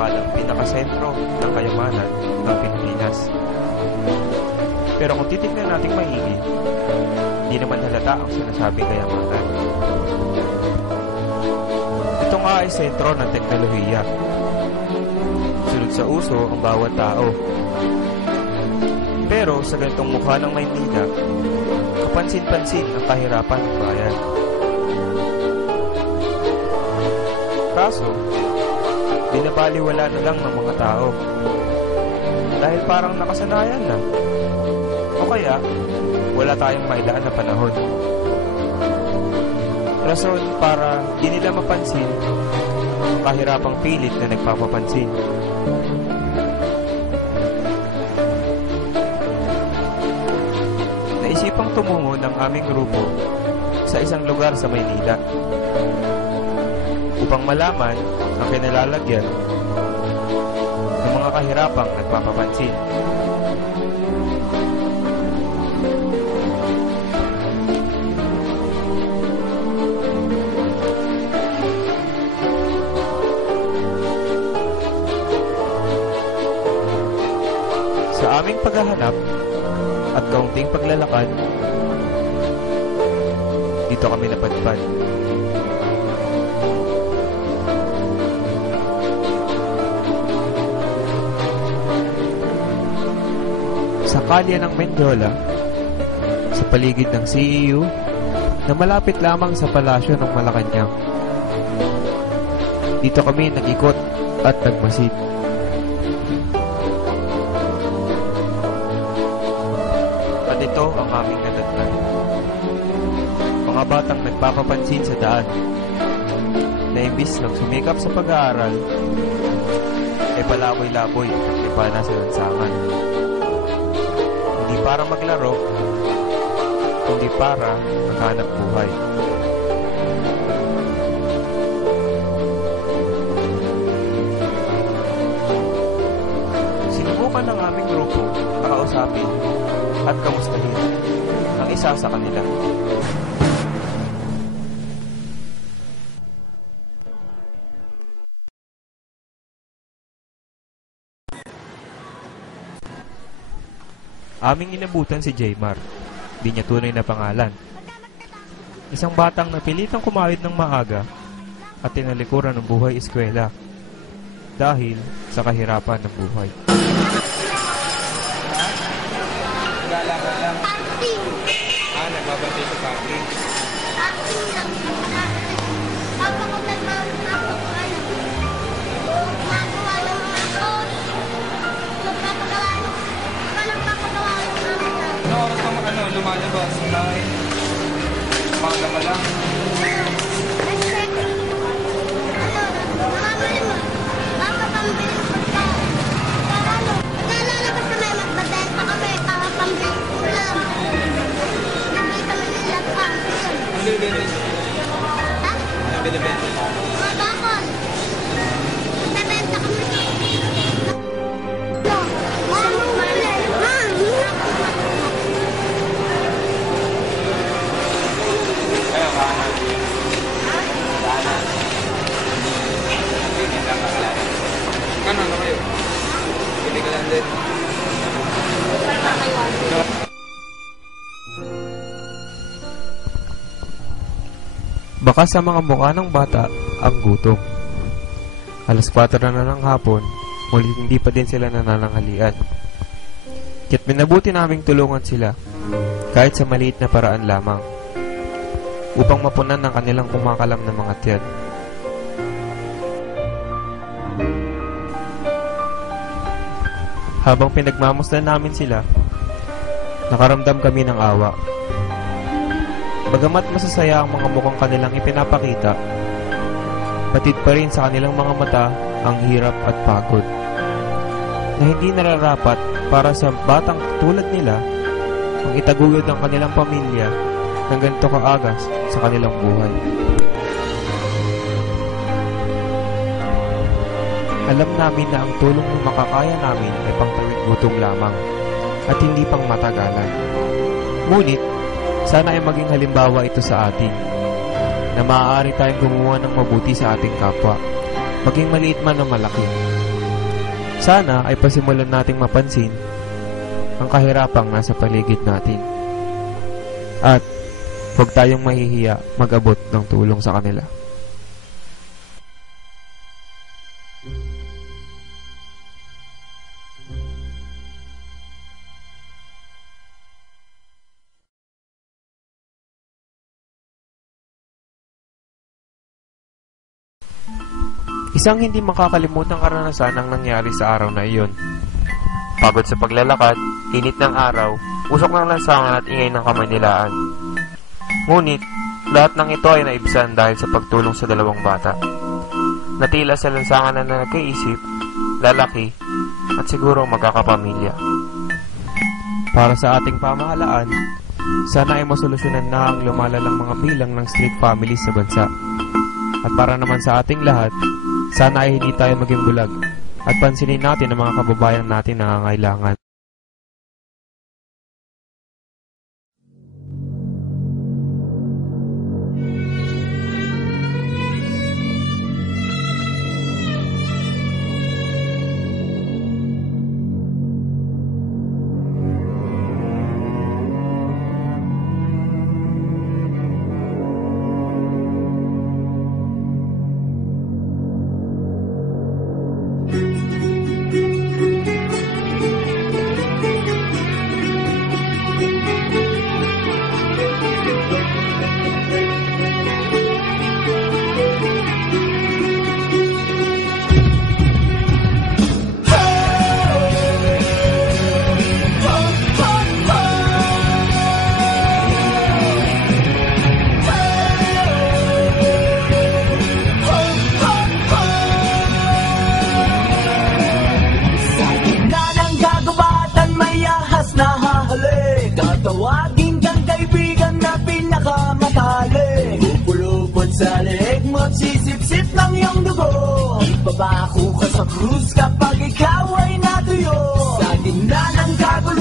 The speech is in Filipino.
inakalang pinakasentro ng kayamanan ng Pilipinas. Pero kung titignan natin maigi, hindi naman halata ang sinasabing kayamanan. Ito nga ay sentro ng teknolohiya. Sunod sa uso ang bawat tao. Pero sa ganitong mukha ng Maynila, kapansin-pansin ang kahirapan ng bayan. Kaso, binabaliwala na lang ng mga tao. Dahil parang nakasanayan na. O kaya, wala tayong mailaan na panahon. Rason para di nila mapansin ang kahirapang pilit na nagpapapansin. Naisipang tumungo ng aming grupo sa isang lugar sa Maynila upang malaman ang kinalalagyan ng mga kahirapang nagpapapansin. Sa aming paghahanap at kaunting paglalakad, dito kami napadpad. Sa kalye ng Mendiola, sa paligid ng CEU, na malapit lamang sa palasyo ng Malacanang. Dito kami nag-ikot at nagmasid. At ito ang aming nadatnan. Mga batang nagpapapansin sa daan, na imbis ng sumikap sa pag-aaral, ay palaboy-laboy at ipana sa lansangan. Hindi para maglaro, kundi para maghanap buhay. Sinubukan ng aming grupo na kausapin at kamustahin ang isa sa kanila. Aming inabutan si Jaymar, di niya tunay na pangalan. Isang batang napilitang kumawid ng maaga at tinalikuran ng buhay eskwela dahil sa kahirapan ng buhay. Gala-gala. Nagbabantay sa parking. Parking lang. Papa ko nagmamagawa ng mga course. Nagpapagawa ng Ano oras ka lumalabas? 9. Umaga pa lang. Ano binibenta? Ha? Ano binibenta? Mga bakol. Nabenta kami. Ayaw, kanan. Kanan. Hindi lang kakalala. Kanan na kayo? Hindi ka lang din. Baka sa mga mukha ng bata ang gutom. Alas 4 na ng hapon, mulit hindi pa din sila nanananghalian. Kaya't minabuti naming tulungan sila, kahit sa maliit na paraan lamang, upang mapunan ng kanilang kumakalam na mga tiyan. Habang pinagmamasdan namin sila, nakaramdam kami ng awa. Bagamat masasaya ang mga mukhang kanilang ipinapakita, batid pa rin sa kanilang mga mata ang hirap at pagod, na hindi nararapat para sa batang tulad nila ang itaguyod ng kanilang pamilya ng ganito kaagas sa kanilang buhay. Alam namin na ang tulong ng makakaya namin ay pangtawid gutom lamang at hindi pang matagalan. Ngunit, sana ay maging halimbawa ito sa atin na maaari tayong gumawa ng mabuti sa ating kapwa, maging maliit man o malaki. Sana ay pasimulan nating mapansin ang kahirapang nasa paligid natin. At huwag tayong mahihiya mag-abot ng tulong sa kanila. Isang hindi makakalimutang karanasan ang nangyari sa araw na iyon. Pagod sa paglalakad, init ng araw, usok ng lansangan at ingay ng kamanilaan. Ngunit, lahat ng ito ay naibsan dahil sa pagtulong sa dalawang bata. Natila sa lansangan na nagkaisip, lalaki, at siguro magkakapamilya. Para sa ating pamahalaan, sana ay masolusyonan na ang lumalalang mga bilang ng street families sa bansa. At para naman sa ating lahat, sana ay hindi tayo maging bulag at pansinin natin ang mga kababayan natin na nangangailangan. Tawagin kang kaibigan na pinakamatalik. Pupulupot sa leeg mo, sisip-sip ng iyong dugo. Ibabako ka sa krus kapag ikaw ay natuyo. Sa gitna ng kagulo